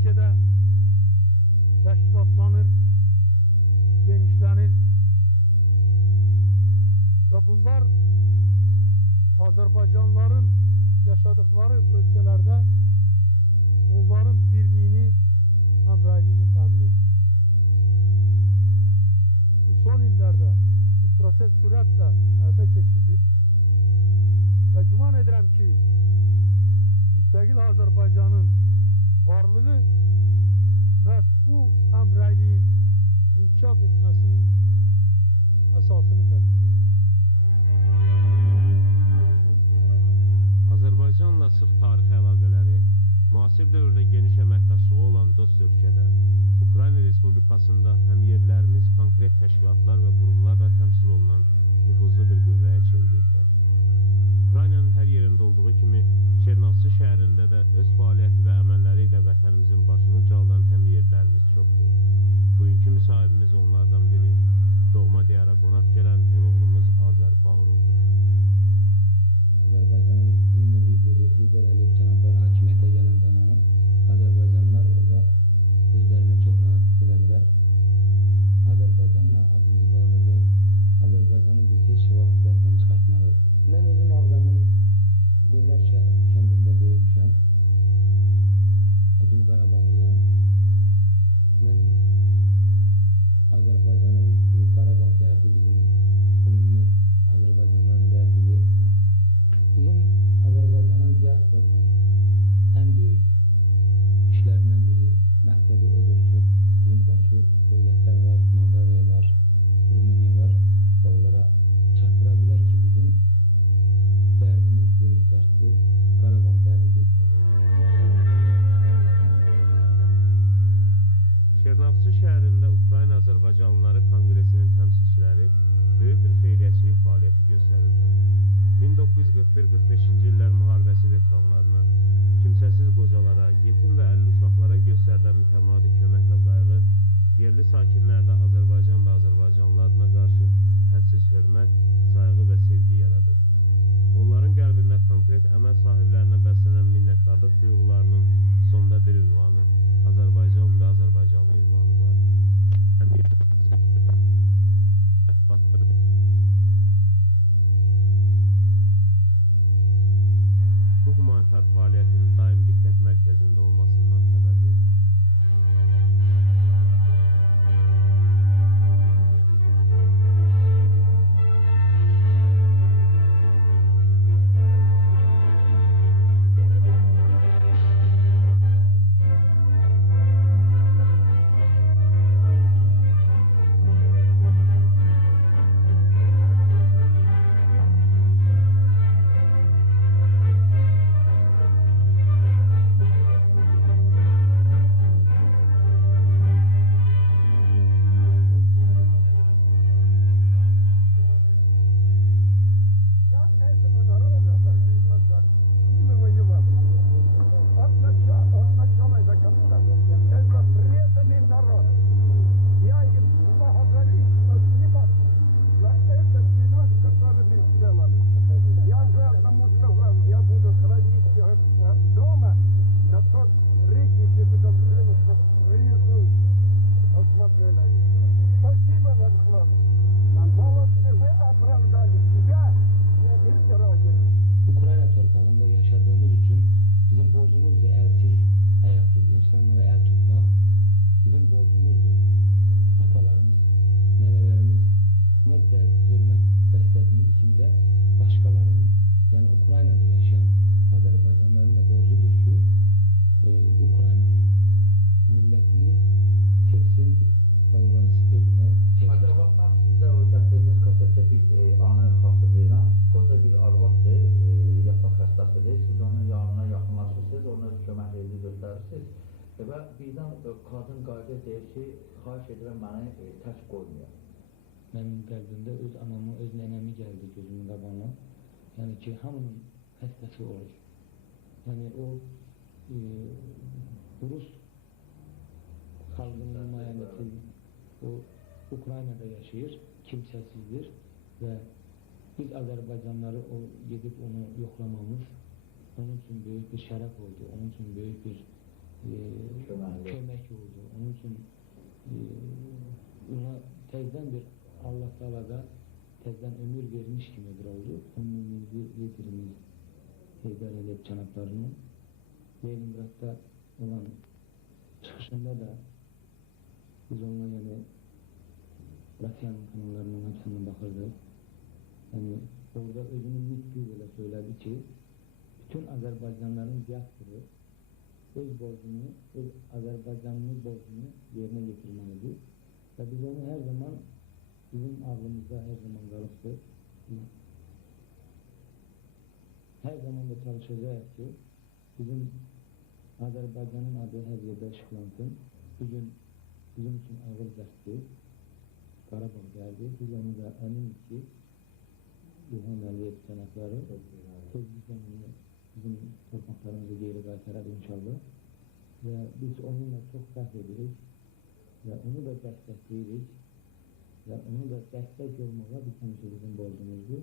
getdikcə təşkilatlanır, genişlənir və bunlar Azərbaycanlıların yaşadıkları ölkələrdə onların birliyini, həmrəyliyini təmin edir. Bu son illərdə bu proses sürətlə həyata keçirilir və güman edirəm ki, müstəqil Azərbaycanın varlığı məhz bu həmrəyliyin inkişaf etməsinin əsasını təşkil edir. Azərbaycanla sıx tarixi əlaqələri, müasir dövrdə geniş əməkdaşlığı olan dost ölkədə, Ukrayna Respublikasında həm yerlərimiz konkret təşkilatlar və qurumlarla təmsil olunan nüfuzlu bir qüvvəyə çevrilirlər. Ukraynanın hər yerində olduğu kimi, Çernovtsi şəhərində də öz fəaliyyəti və əməlləri ilə vətənimizin başını ucaldan həm yerlərimiz çoxdur. Bugünkü müsahibimiz onlardan biri, doğma diyara qonaq gələn evoğlumuz Azər Bağırovdur. Azərbaycanın ümumi lideri Heydər Əliyev cənabları hakimiyyətə gələn zamanı Azərbaycanlılar orada özlərini çox rahat hiss edəbilər. Azərbaycanla adımız bağlıdır. Azərbaycanı biz heç vaxt yaddan çıxartmarıq. Mən özüm Ağdamın Qullar kəndində böyümüşəm. Uzun Qarabağlıyam. Mənim Azərbaycanın bu Qarabağ dərdi bizim ümumi Azərbaycanlıların dərdidir. Bizim Azərbaycanın diasporunun ən böyük işlərindən biri, məqsədi odur ki, bizim qonşu dövlətlər var, Moldaviya var, Rumıniya var və onlara çatdıra bilək ki, bizim dərdimiz böyük dərddir, Qarabağ dərdidir. Çernovtsi şəhərində Ukrayna Azərbaycanlıları Konqresinin təmsilçiləri böyük bir xeyriyyəçilik fəaliyyəti göstərirlər. 1941-45-ci illər müharibəsi veteranlarına, kimsəsiz qocalara, yetim və əlil uşaqlara göstərilən mütəmadi kömək və qayğı, yerli sakinlərdə Azərbaycan və Azərbaycanlı adına qarşı hədsiz hörmət, sayğı və sevgi yaradır. Onların qəlbində konkret əməl sahiblərinə bəslənən minnətdarlıq duyğularının sonda bir ünvanı, Azərbaycan və Azərbaycanlı ünvanı var. Bu humanitar fəaliyyətin daim diqqət mərkəzində olmasından xəbər verir. Və birdən qadın qayda deyir ki, xahiş edirəm məni tək qoymuyor. Mənim qəlbimdə öz anamı, öz nənəmi gəldi gözümün qabağına. Yəni ki, hamının həstəsi olur. Yəni o Rus xalqının nümayəndəsi, o Ukraynada yaşayır, kimsəsizdir və biz Azərbaycanları gedib onu yoxlamamız onun üçün böyük bir şərəf oldu, onun üçün böyük bir kömək oldu. Onun üçün ona tezdən bir Allah Teala'da tezdən ömür vermiş kimi bir oldu. Ömrümüzü liderimiz Heydər Əliyev cənablarının Leningradda olan çıxışında da biz onunla yani Rusiyan kanallarının hepsine bakırdık. Yani orada özünün nitkiyle söyledi ki bütün Azerbaycanların diasporu öz borcunu, öz Azerbaycanlı borcunu yerine getirmelidir. Ve biz onu her zaman bizim aklımızda her zaman kalıptır. Her zaman da çalışacağız ki bizim Azerbaycan'ın adı her yerde ışıklansın. Bugün bizim için ağır dertti. Karabağ geldi. Biz onu da eminiz ki İlham Əliyev cənabları tez bir zamanda bizim torpaqlarımızı geri qaytarar inşallah. Ve biz onunla çok fəxr edirik ve onu da dəstəkləyirik ve onu da dəstək olmağa bir həmişə bizim borcumuzdur.